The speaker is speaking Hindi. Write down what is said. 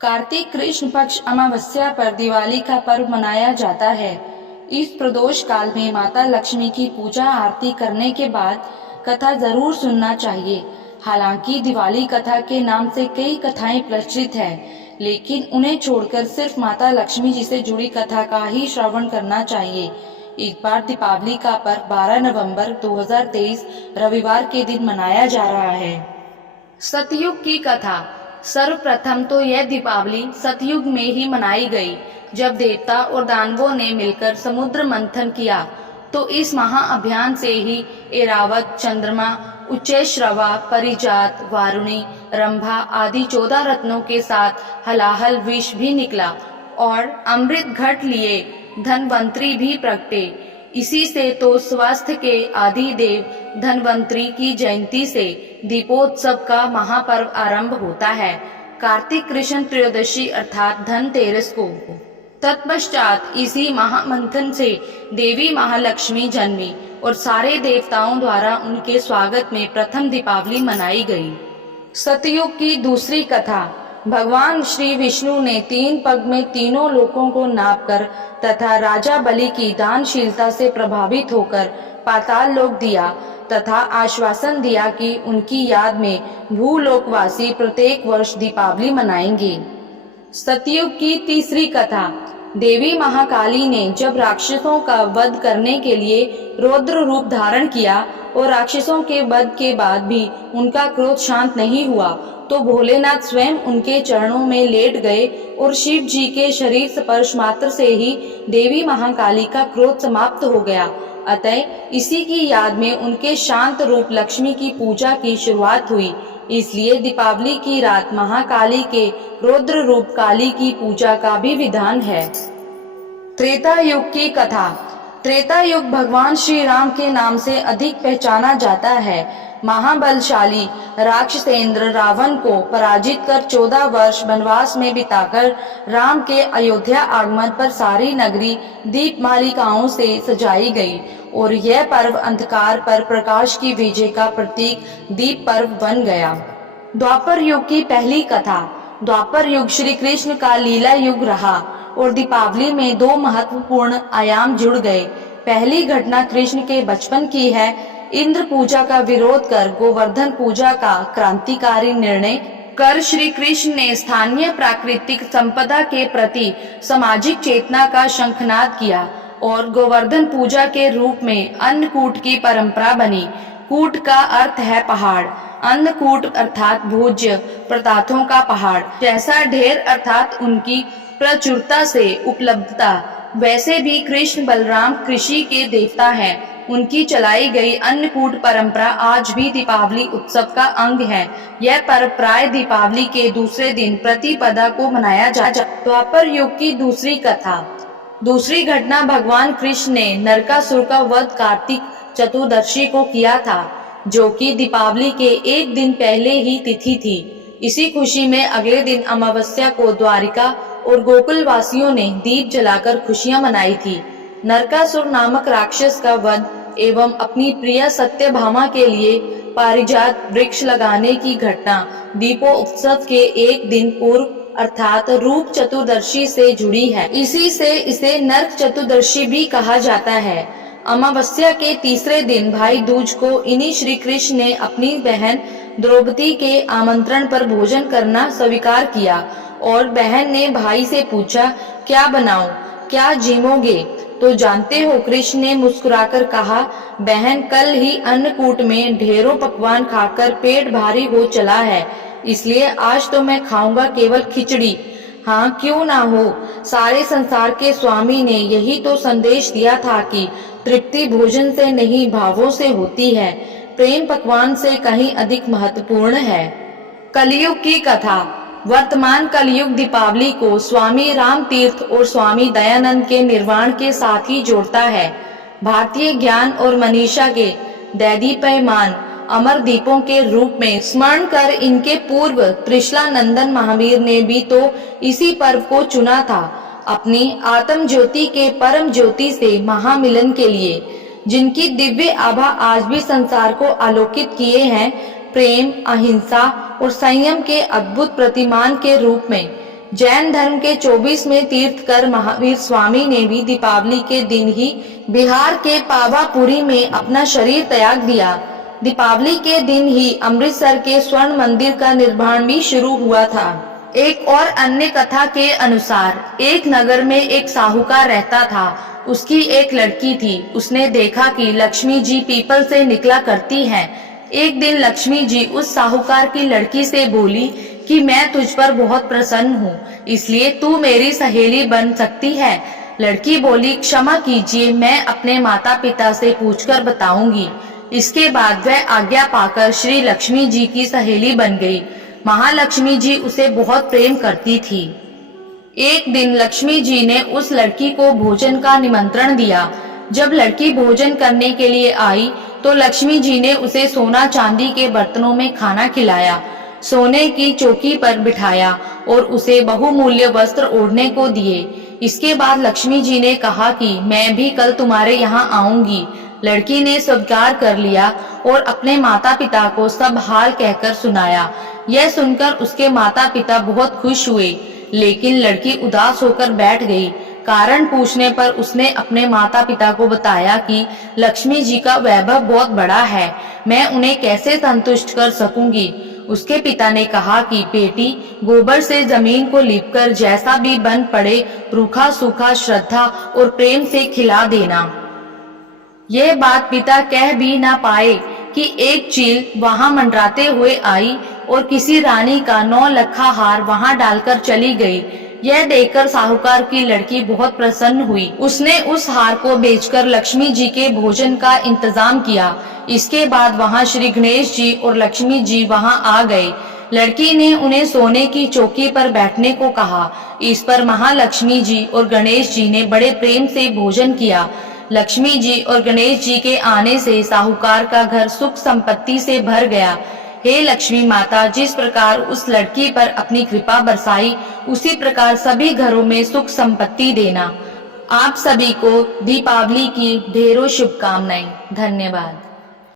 कार्तिक कृष्ण पक्ष अमावस्या पर दिवाली का पर्व मनाया जाता है। इस प्रदोष काल में माता लक्ष्मी की पूजा आरती करने के बाद कथा जरूर सुनना चाहिए। हालांकि दिवाली कथा के नाम से कई कथाएं प्रचलित है, लेकिन उन्हें छोड़कर सिर्फ माता लक्ष्मी जी से जुड़ी कथा का ही श्रवण करना चाहिए। इस बार दीपावली का पर्व 12 नवंबर 2023 रविवार के दिन मनाया जा रहा है। सतयुग की कथा। सर्वप्रथम तो यह दीपावली सतयुग में ही मनाई गई, जब देवता और दानवों ने मिलकर समुद्र मंथन किया। तो इस महाअभियान से ही ऐरावत, चंद्रमा, उच्चैश्रवा, परिजात, वारुणी, रंभा आदि 14 रत्नों के साथ हलाहल विष भी निकला और अमृत घट लिए धनवंतरी भी प्रगटे। इसी से तो स्वास्थ्य के आदि देव धनवंतरी की जयंती से दीपोत्सव का महापर्व आरंभ होता है, कार्तिक कृष्ण त्रयोदशी अर्थात धनतेरस को। तत्पश्चात इसी महामंथन से देवी महालक्ष्मी जन्मी और सारे देवताओं द्वारा उनके स्वागत में प्रथम दीपावली मनाई गई। सतयुग की दूसरी कथा। भगवान श्री विष्णु ने 3 पग में तीनों लोकों को नापकर तथा राजा बलि की दानशीलता से प्रभावित होकर पाताल लोक दिया तथा आश्वासन दिया कि उनकी याद में भूलोकवासी प्रत्येक वर्ष दीपावली मनाएंगे। सतयुग की तीसरी कथा। देवी महाकाली ने जब राक्षसों का वध करने के लिए रौद्र रूप धारण किया और राक्षसों के वध के बाद भी उनका क्रोध शांत नहीं हुआ, तो भोलेनाथ स्वयं उनके चरणों में लेट गए और शिव जी के शरीर स्पर्श मात्र से ही देवी महाकाली का क्रोध समाप्त हो गया। अतः इसी की याद में उनके शांत रूप लक्ष्मी की पूजा की शुरुआत हुई। इसलिए दीपावली की रात महाकाली के रौद्र रूप काली की पूजा का भी विधान है। त्रेता युग की कथा। त्रेता युग भगवान श्री राम के नाम से अधिक पहचाना जाता है। महाबलशाली राक्षसेंद्र रावण को पराजित कर 14 वर्ष वनवास में बिताकर राम के अयोध्या आगमन पर सारी नगरी दीप मालिकाओं से सजाई गई और यह पर्व अंधकार पर प्रकाश की विजय का प्रतीक दीप पर्व बन गया। द्वापर युग की पहली कथा। द्वापर युग श्री कृष्ण का लीला युग रहा और दीपावली में 2 महत्वपूर्ण आयाम जुड़ गए। पहली घटना कृष्ण के बचपन की है। इंद्र पूजा का विरोध कर गोवर्धन पूजा का क्रांतिकारी निर्णय कर श्री कृष्ण ने स्थानीय प्राकृतिक संपदा के प्रति सामाजिक चेतना का शंखनाद किया और गोवर्धन पूजा के रूप में अन्नकूट की परंपरा बनी। कूट का अर्थ है पहाड़, अन्नकूट अर्थात भोज्य पदार्थों का पहाड़। जैसा ढेर अर्थात उनकी प्रचुरता से उपलब्धता, वैसे भी कृष्ण बलराम कृषि के देवता हैं। उनकी चलाई गई अन्नकूट परंपरा आज भी दीपावली उत्सव का अंग है। यह पर्व प्राय दीपावली के दूसरे दिन प्रतिपदा को मनाया जाता है। द्वापर युग की दूसरी कथा। दूसरी घटना भगवान कृष्ण ने नरकासुर का वध कार्तिक चतुर्दशी को किया था, जो कि दीपावली के एक दिन पहले ही तिथि थी। इसी खुशी में अगले दिन अमावस्या को द्वारिका और गोकुल वासियों ने दीप जलाकर खुशियां मनाई थी। नरकासुर नामक राक्षस का वध एवं अपनी प्रिय सत्यभामा के लिए पारिजात वृक्ष लगाने की घटना दीपोत्सव के एक दिन पूर्व अर्थात रूप चतुर्दशी से जुड़ी है। इसी से इसे नरक चतुर्दशी भी कहा जाता है। अमावस्या के तीसरे दिन भाई दूज को इन्हीं श्री कृष्ण ने अपनी बहन द्रौपदी के आमंत्रण पर भोजन करना स्वीकार किया और बहन ने भाई से पूछा, क्या बनाऊं, क्या जिमोगे? तो जानते हो, कृष्ण ने मुस्कुराकर कहा, बहन कल ही अन्नकूट में ढेरों पकवान खाकर पेट भारी हो चला है, इसलिए आज तो मैं खाऊंगा केवल खिचड़ी। हाँ, क्यों ना हो, सारे संसार के स्वामी ने यही तो संदेश दिया था कि तृप्ति भोजन से नहीं भावों से होती है। प्रेम पकवान से कहीं अधिक महत्वपूर्ण है। कलयुग की कथा। वर्तमान कलयुग दीपावली को स्वामी राम तीर्थ और स्वामी दयानंद के निर्वाण के साथ ही जोड़ता है। भारतीय ज्ञान और मनीषा के दैदीप्यमान अमर दीपों के रूप में स्मरण कर इनके पूर्व त्रिशला नंदन महावीर ने भी तो इसी पर्व को चुना था अपनी आत्म ज्योति के परम ज्योति से महामिलन के लिए, जिनकी दिव्य आभा आज भी संसार को आलोकित किए हैं। प्रेम, अहिंसा और संयम के अद्भुत प्रतिमान के रूप में जैन धर्म के 24वें तीर्थकर महावीर स्वामी ने भी दीपावली के दिन ही बिहार के पावापुरी में अपना शरीर त्याग दिया। दीपावली के दिन ही अमृतसर के स्वर्ण मंदिर का निर्माण भी शुरू हुआ था। एक और अन्य कथा के अनुसार एक नगर में एक साहूकार रहता था। उसकी एक लड़की थी। उसने देखा कि लक्ष्मी जी पीपल से निकला करती हैं। एक दिन लक्ष्मी जी उस साहूकार की लड़की से बोली कि मैं तुझ पर बहुत प्रसन्न हूँ, इसलिए तू मेरी सहेली बन सकती है। लड़की बोली, क्षमा कीजिए, मैं अपने माता पिता से पूछकर बताऊंगी। इसके बाद वह आज्ञा पाकर श्री लक्ष्मी जी की सहेली बन गई। महालक्ष्मी जी उसे बहुत प्रेम करती थी। एक दिन लक्ष्मी जी ने उस लड़की को भोजन का निमंत्रण दिया। जब लड़की भोजन करने के लिए आई तो लक्ष्मी जी ने उसे सोना चांदी के बर्तनों में खाना खिलाया, सोने की चौकी पर बिठाया और उसे बहुमूल्य वस्त्र ओढ़ने को दिए। इसके बाद लक्ष्मी जी ने कहा कि मैं भी कल तुम्हारे यहाँ आऊंगी। लड़की ने स्वीकार कर लिया और अपने माता पिता को सब हाल कहकर सुनाया। यह सुनकर उसके माता पिता बहुत खुश हुए, लेकिन लड़की उदास होकर बैठ गई। कारण पूछने पर उसने अपने माता पिता को बताया कि लक्ष्मी जी का वैभव बहुत बड़ा है, मैं उन्हें कैसे संतुष्ट कर सकूंगी। उसके पिता ने कहा कि बेटी, गोबर से जमीन को लीपकर जैसा भी बन पड़े रूखा सूखा श्रद्धा और प्रेम से खिला देना। यह बात पिता कह भी ना पाए कि एक चील वहां मंडराते हुए आई और किसी रानी का 9 लखा हार वहां डालकर चली गई। यह देखकर साहूकार की लड़की बहुत प्रसन्न हुई। उसने उस हार को बेचकर लक्ष्मी जी के भोजन का इंतजाम किया। इसके बाद वहां श्री गणेश जी और लक्ष्मी जी वहां आ गए। लड़की ने उन्हें सोने की चौकी पर बैठने को कहा। इस पर महालक्ष्मी जी और गणेश जी ने बड़े प्रेम से भोजन किया। लक्ष्मी जी और गणेश जी के आने से साहूकार का घर सुख संपत्ति से भर गया। हे लक्ष्मी माता, जिस प्रकार उस लड़की पर अपनी कृपा बरसाई, उसी प्रकार सभी घरों में सुख संपत्ति देना। आप सभी को दीपावली की ढेरों शुभकामनाएं। धन्यवाद।